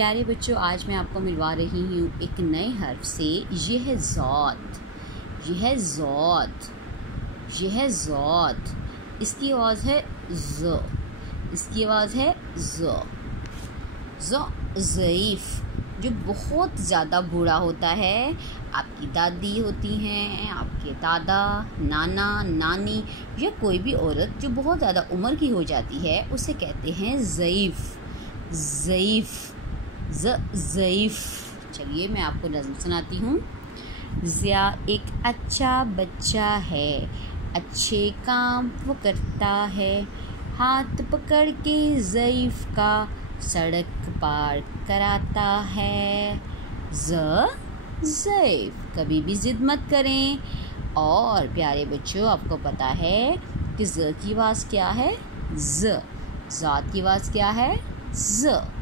प्यारे बच्चों, आज मैं आपको मिलवा रही हूँ एक नए हर्फ से। यह है ज़ौत, यह ज़ौत, यह ज़ौत। इसकी आवाज़ है ज़, इसकी आवाज़ है ज़। ज़ईफ़ जो बहुत ज़्यादा बूढ़ा होता है। आपकी दादी होती हैं, आपके दादा, नाना, नानी या कोई भी औरत जो बहुत ज़्यादा उम्र की हो जाती है उसे कहते हैं ज़ईफ़। ज़ईफ़, ज़ईफ़। चलिए मैं आपको नज़्म सुनाती हूँ। ज़िया एक अच्छा बच्चा है, अच्छे काम वो करता है, हाथ पकड़ के ज़ईफ़ का सड़क पार कराता है। ज़ईफ़। कभी भी ज़िद मत करें। और प्यारे बच्चों, आपको पता है कि ज़ की आवाज़ क्या है? ज़। ज़ात की आवाज़ क्या है? ज़।